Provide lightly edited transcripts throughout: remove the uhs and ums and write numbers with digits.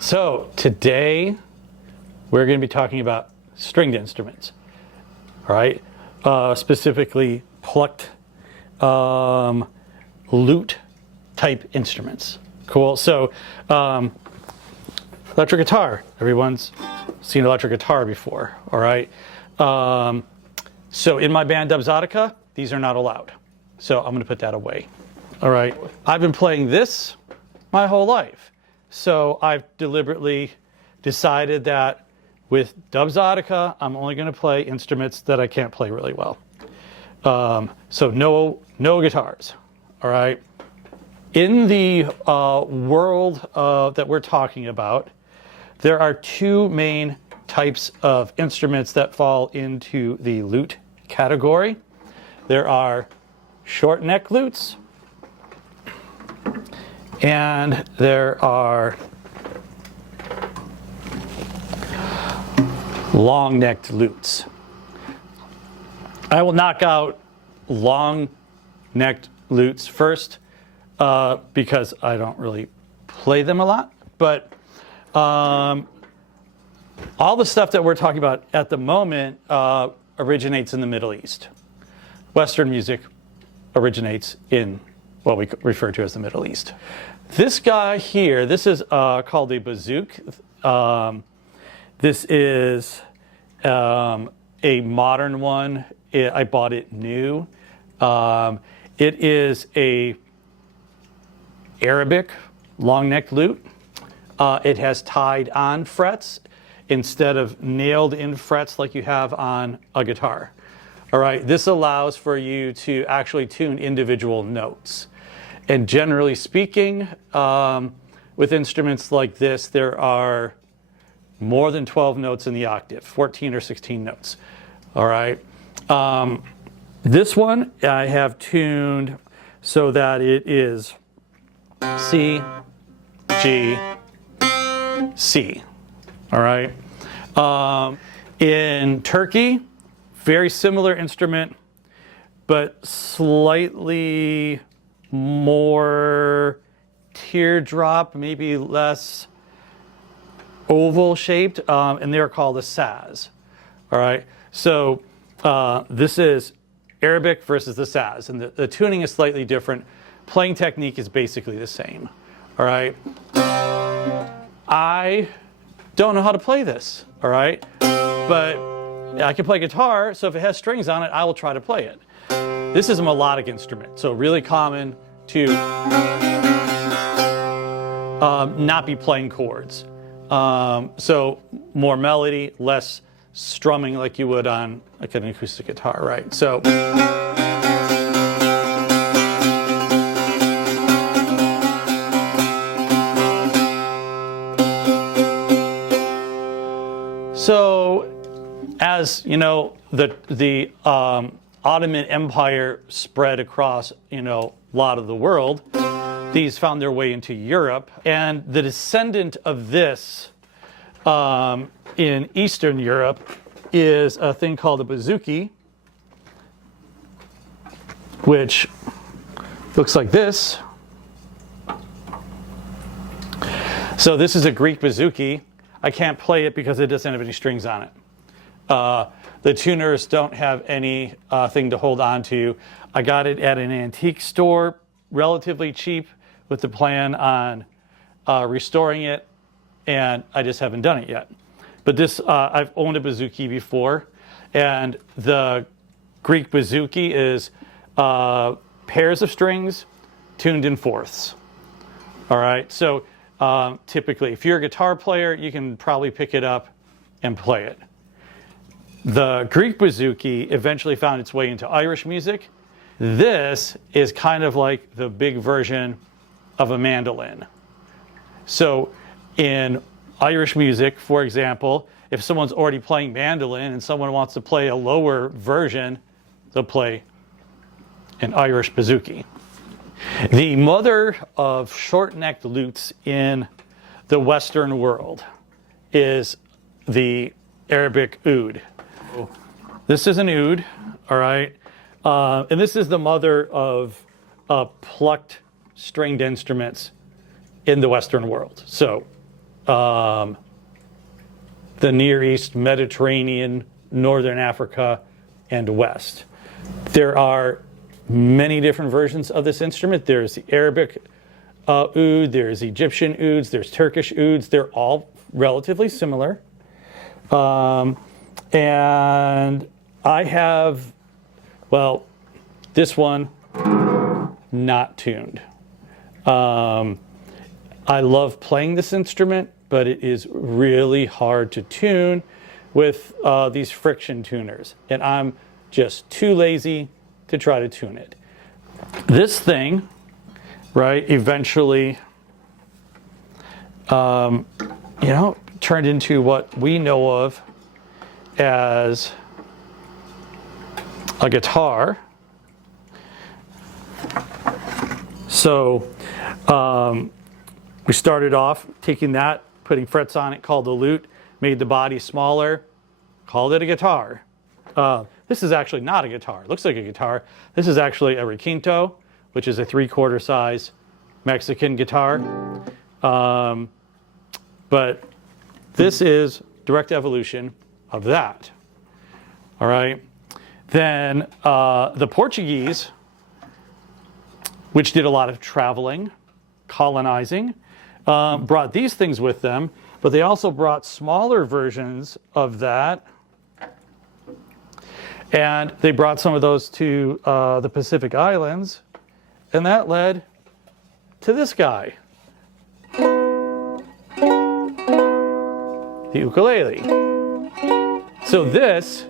So today we're going to be talking about stringed instruments, all right? Specifically plucked lute type instruments. Cool. So electric guitar. Everyone's seen electric guitar before, all right? So in my band Dubxotica, these are not allowed. So I'm going to put that away. All right. I've been playing this my whole life. So I've deliberately decided that with Dubxotica, I'm only going to play instruments that I can't play really well. So no guitars. All right. In the world that we're talking about, there are two main types of instruments that fall into the lute category. There are short neck lutes, and there are long necked lutes. I will knock out long necked lutes first because I don't really play them a lot, but all the stuff that we're talking about at the moment originates in the Middle East. Western music originates in what we refer to as the Middle East. This guy here, this is called a bazouk. This is a modern one. I bought it new. It is a Arabic long-necked lute. It has tied-on frets instead of nailed-in frets like you have on a guitar. All right, this allows for you to actually tune individual notes. And generally speaking, with instruments like this, there are more than 12 notes in the octave, 14 or 16 notes. All right. This one I have tuned so that it is C, G, C. All right. In Turkey, very similar instrument, but slightly more teardrop, maybe less oval shaped, and they're called a saz. All right. So this is Arabic versus the saz, and the tuning is slightly different. Playing technique is basically the same. All right. I don't know how to play this. All right. But I can play guitar, so if it has strings on it, I will try to play it. This is a melodic instrument, so really common to not be playing chords. So more melody, less strumming like you would on like an acoustic guitar, right? So as you know, the Ottoman Empire spread across, a lot of the world. These found their way into Europe, and the descendant of this in Eastern Europe is a thing called a bouzouki, which looks like this. So this is a Greek bouzouki. I can't play it because it doesn't have any strings on it. The tuners don't have any thing to hold on to. I got it at an antique store, relatively cheap, with the plan on restoring it, and I just haven't done it yet. But this, I've owned a bouzouki before, and the Greek bouzouki is pairs of strings tuned in fourths. All right, so typically, if you're a guitar player, you can probably pick it up and play it. The Greek bouzouki eventually found its way into Irish music. This is kind of like the big version of a mandolin. So in Irish music, for example, if someone's already playing mandolin and someone wants to play a lower version, they'll play an Irish bouzouki. The mother of short-necked lutes in the Western world is the Arabic oud. This is an oud, all right? And this is the mother of plucked stringed instruments in the Western world. So the Near East, Mediterranean, Northern Africa, and West. There are many different versions of this instrument. There's the Arabic oud, there's Egyptian ouds, there's Turkish ouds. They're all relatively similar. And I have, well, this one not tuned. I love playing this instrument, but it is really hard to tune with these friction tuners, and I'm just too lazy to try to tune it. This thing, right, eventually, turned into what we know of as a guitar. So we started off taking that, putting frets on it, called the lute, made the body smaller, called it a guitar. This is actually not a guitar. It looks like a guitar. This is actually a requinto, which is a 3/4 size Mexican guitar. But this is direct evolution of that. All right. Then the Portuguese, which did a lot of traveling, colonizing, brought these things with them, but they also brought smaller versions of that. And they brought some of those to the Pacific Islands, and that led to this guy, the ukulele. So this,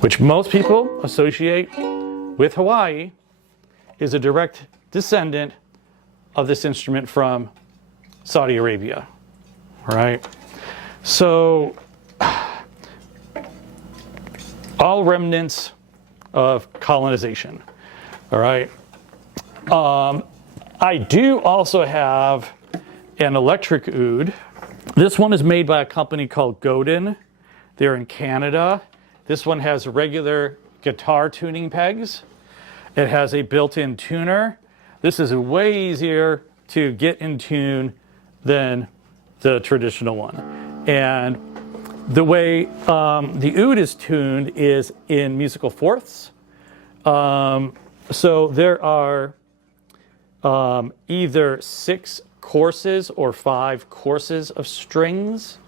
which most people associate with Hawaii, is a direct descendant of this instrument from Saudi Arabia, right? So all remnants of colonization, all right? I do also have an electric oud. This one is made by a company called Godin. They're in Canada. This one has regular guitar tuning pegs. It has a built-in tuner. This is way easier to get in tune than the traditional one. And the way the oud is tuned is in musical fourths. So there are either 6 courses or 5 courses of strings.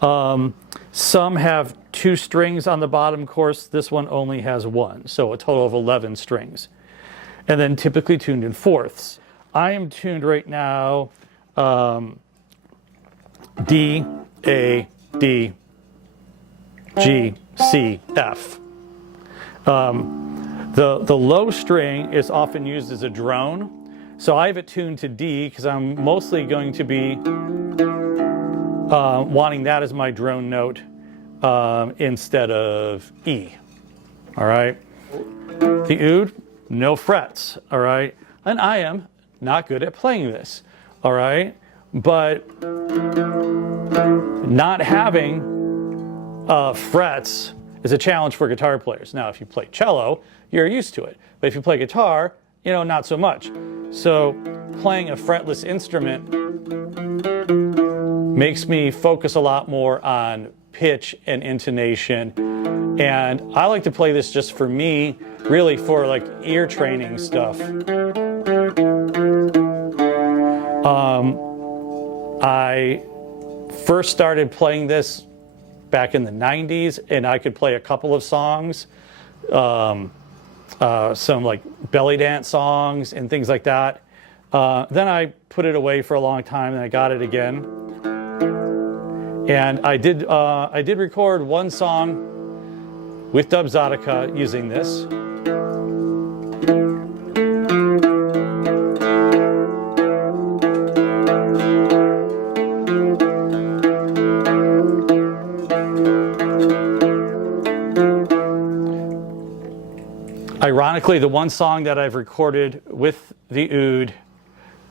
Some have 2 strings on the bottom course. This one only has 1, so a total of 11 strings. And then typically tuned in fourths. I am tuned right now D, A, D, G, C, F. The low string is often used as a drone. So I have it tuned to D because I'm mostly going to be wanting that as my drone note instead of E. All right. The oud, no frets. All right. And I am not good at playing this. All right. But not having frets is a challenge for guitar players. Now, if you play cello, you're used to it. But if you play guitar, not so much. So playing a fretless instrument makes me focus a lot more on pitch and intonation. And I like to play this just for me, really for like ear training stuff. I first started playing this back in the 90s, and I could play a couple of songs, some like belly dance songs and things like that. Then I put it away for a long time, and I got it again. And I did record one song with Dubxotica using this. Ironically, the one song that I've recorded with the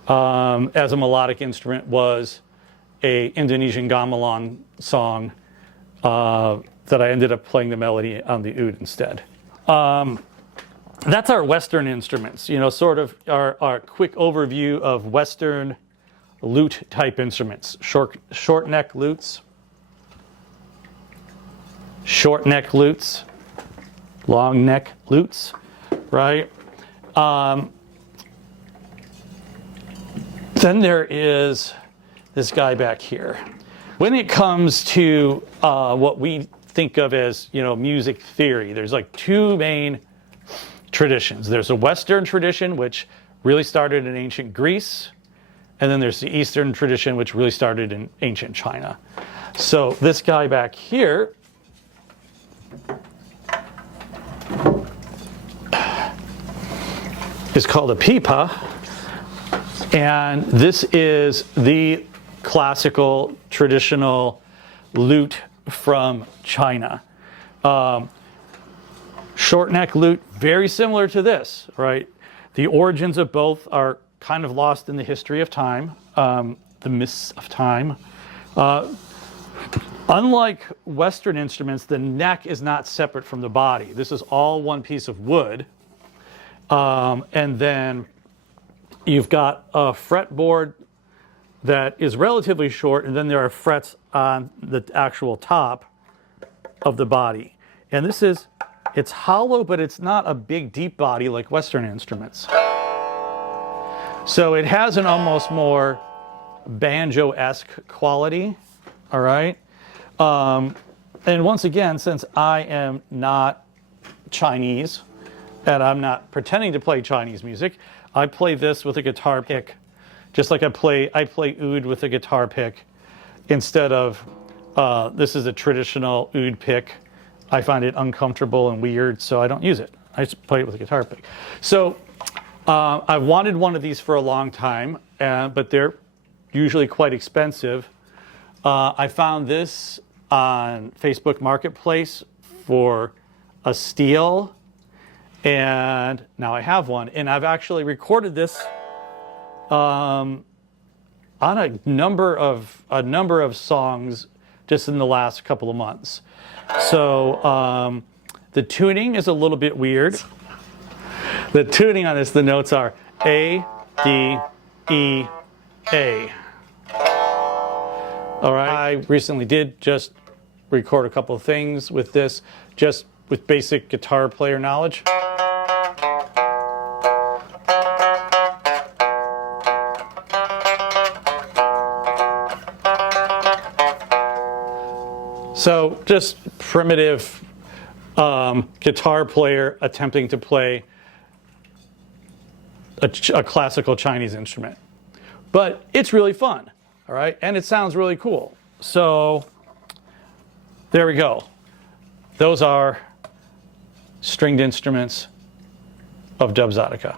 oud as a melodic instrument was a Indonesian gamelan song that I ended up playing the melody on the oud instead. that's our Western instruments, you know, sort of our quick overview of Western lute type instruments. Short neck lutes, long neck lutes, right? Then there is this guy back here. When it comes to what we think of as, you know, music theory, there's like two main traditions. There's a Western tradition, which really started in ancient Greece, and then there's the Eastern tradition, which really started in ancient China. So this guy back here is called a pipa, and this is the classical traditional lute from China. Short neck lute, very similar to this, right? The origins of both are kind of lost in the history of time, the mists of time. Unlike Western instruments, the neck is not separate from the body. This is all one piece of wood. And then you've got a fretboard that is relatively short, and then there are frets on the actual top of the body. And this is, it's hollow, but it's not a big, deep body like Western instruments. So it has an almost more banjo-esque quality, all right? And once again, since I am not Chinese, and I'm not pretending to play Chinese music, I play this with a guitar pick, just like I play oud with a guitar pick, instead of, this is a traditional oud pick. I find it uncomfortable and weird, so I don't use it. I just play it with a guitar pick. So I wanted one of these for a long time, but they're usually quite expensive. I found this on Facebook Marketplace for a steal, and now I have one. And I've actually recorded this on a number of songs just in the last couple of months. So the tuning is a little bit weird. The tuning on this, the notes are A, D, E, A. All right. I recently did just record a couple of things with this, just with basic guitar player knowledge. So just primitive guitar player attempting to play a classical Chinese instrument. But it's really fun, all right? And it sounds really cool. So there we go. Those are stringed instruments of Dubxotica.